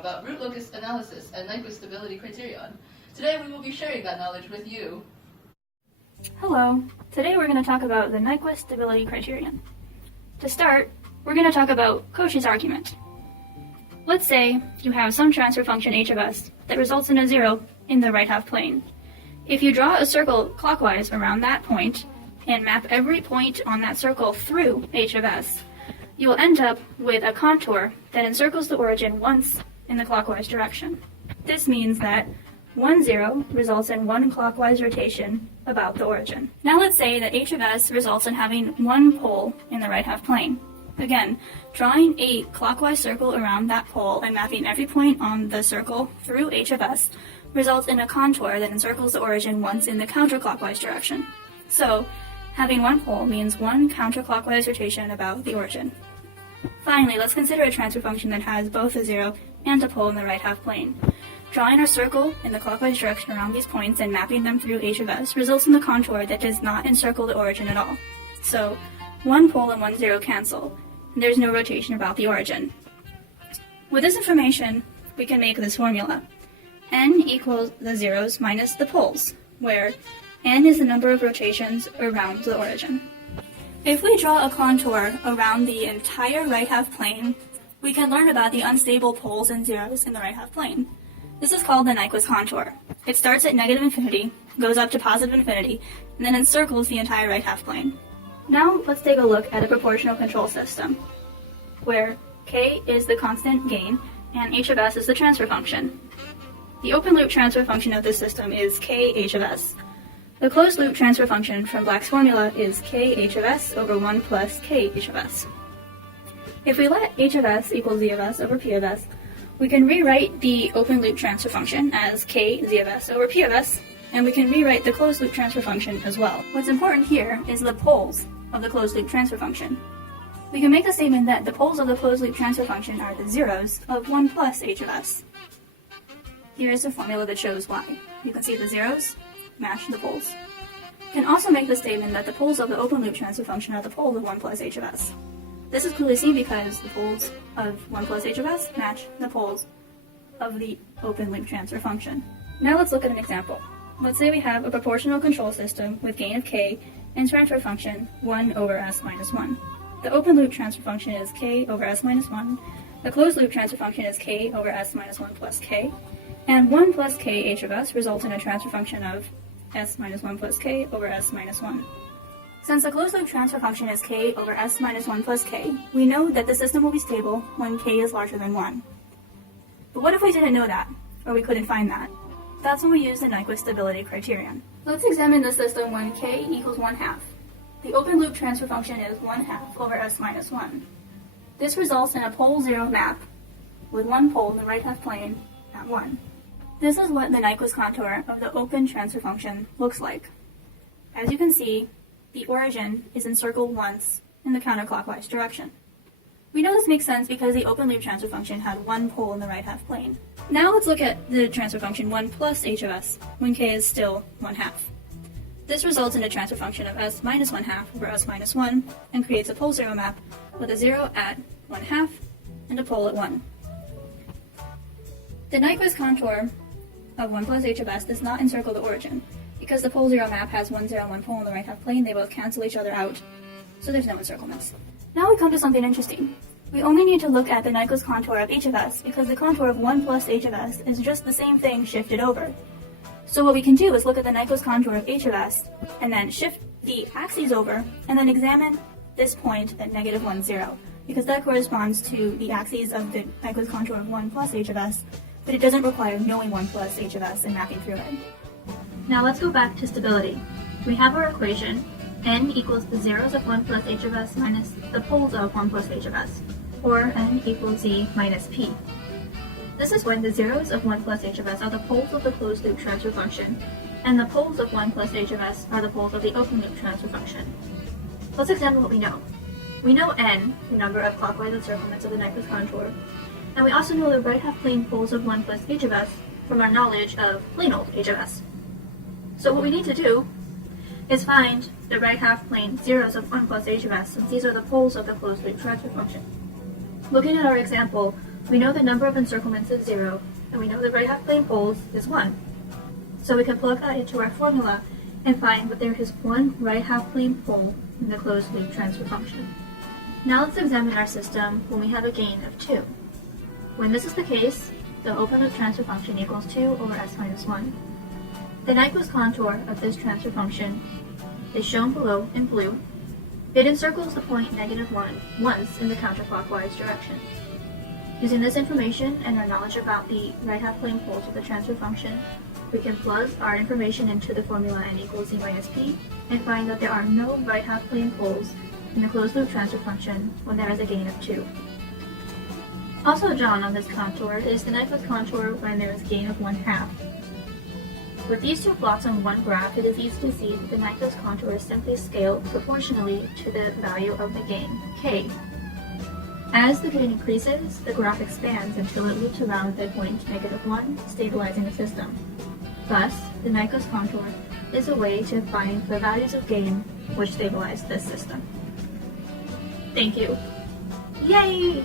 about root locus analysis and Nyquist stability criterion. Today we will be sharing that knowledge with you. Hello. Today we're going to talk about the Nyquist stability criterion. To start, we're going to talk about Cauchy's argument. Let's say you have some transfer function h of s that results in a zero in the right half plane. If you draw a circle clockwise around that point and map every point on that circle through h of s, you will end up with a contour that encircles the origin once in the clockwise direction. This means that 1, 0 results in one clockwise rotation about the origin. Now let's say that h of s results in having one pole in the right half plane. Again, drawing a clockwise circle around that pole and mapping every point on the circle through h of s results in a contour that encircles the origin once in the counterclockwise direction. So, having one pole means one counterclockwise rotation about the origin. Finally, let's consider a transfer function that has both a zero and a pole in the right half plane. Drawing our circle in the clockwise direction around these points and mapping them through h of s results in the contour that does not encircle the origin at all. So, one pole and 1, 0 cancel, and there's no rotation about the origin. With this information, we can make this formula. N equals the zeros minus the poles, where n is the number of rotations around the origin. If we draw a contour around the entire right half plane, we can learn about the unstable poles and zeros in the right half plane. This is called the Nyquist contour. It starts at negative infinity, goes up to positive infinity, and then encircles the entire right half plane. Now let's take a look at a proportional control system, where k is the constant gain and h of s is the transfer function. The open loop transfer function of this system is k h of s. The closed loop transfer function from Black's formula is k h of s over 1 plus k h of s. If we let h of s equal z of s over p of s, we can rewrite the open loop transfer function as k z of s over p of s, and we can rewrite the closed loop transfer function as well. What's important here is the poles of the closed loop transfer function. We can make the statement that the poles of the closed loop transfer function are the zeros of 1 plus h of s. Here is the formula that shows why. You can see the zeros match the poles. You can also make the statement that the poles of the open loop transfer function are the poles of 1 plus h of s. This is clearly seen because the poles of 1 plus h of s match the poles of the open loop transfer function. Now let's look at an example. Let's say we have a proportional control system with gain of k and transfer function 1 over s minus 1. The open loop transfer function is k over s minus 1. The closed loop transfer function is k over s minus 1 plus k. And 1 plus k h of s results in a transfer function of s minus 1 plus k over s minus 1. Since the closed loop transfer function is k over s minus 1 plus k, we know that the system will be stable when k is larger than 1. But what if we didn't know that, or we couldn't find that? That's when we use the Nyquist stability criterion. Let's examine the system when k equals 1/2. The open loop transfer function is 1/2 over s minus 1. This results in a pole 0 map, with one pole in the right half plane at 1. This is what the Nyquist contour of the open transfer function looks like. As you can see, the origin is encircled once in the counterclockwise direction. We know this makes sense because the open loop transfer function had one pole in the right half plane. Now let's look at the transfer function 1 plus h of s when k is still 1/2. This results in a transfer function of s minus 1/2 over s minus 1 and creates a pole 0 map with a 0 at 1/2 and a pole at 1. The Nyquist contour of 1 plus h of s does not encircle the origin. Because the pole 0 map has 1, 0, and 1 pole in the right half plane, they both cancel each other out, so there's no encirclements. Now we come to something interesting. We only need to look at the Nyquist contour of h of s because the contour of 1 plus h of s is just the same thing shifted over. So what we can do is look at the Nyquist contour of h of s, and then shift the axes over, and then examine this point at negative 1, 0, because that corresponds to the axes of the Nyquist contour of 1 plus h of s, but it doesn't require knowing 1 plus h of s and mapping through it. Now let's go back to stability. We have our equation, n equals the zeros of 1 plus h of s minus the poles of 1 plus h of s, or n equals z minus p. This is when the zeros of 1 plus h of s are the poles of the closed loop transfer function, and the poles of 1 plus h of s are the poles of the open loop transfer function. Let's examine what we know. We know n, the number of clockwise encirclements of the Nyquist contour, and we also know the right half plane poles of 1 plus h of s from our knowledge of plain old h of s. So what we need to do is find the right half plane zeros of 1 plus h of s, since these are the poles of the closed loop transfer function. Looking at our example, we know the number of encirclements is 0, and we know the right half plane poles is 1. So we can plug that into our formula and find that there is one right half plane pole in the closed loop transfer function. Now let's examine our system when we have a gain of 2. When this is the case, the open loop transfer function equals 2 over s minus 1. The Nyquist contour of this transfer function is shown below in blue. It encircles the point -1 once in the counterclockwise direction. Using this information and our knowledge about the right half plane poles of the transfer function, we can plug our information into the formula n equals z minus p and find that there are no right half plane poles in the closed loop transfer function when there is a gain of 2. Also drawn on this contour is the Nyquist contour when there is gain of 1/2. With these two plots on one graph, it is easy to see that the Nyquist contour is simply scaled proportionally to the value of the gain, k. As the gain increases, the graph expands until it loops around the point -1, stabilizing the system. Thus, the Nyquist contour is a way to find the values of gain which stabilize this system. Thank you. Yay!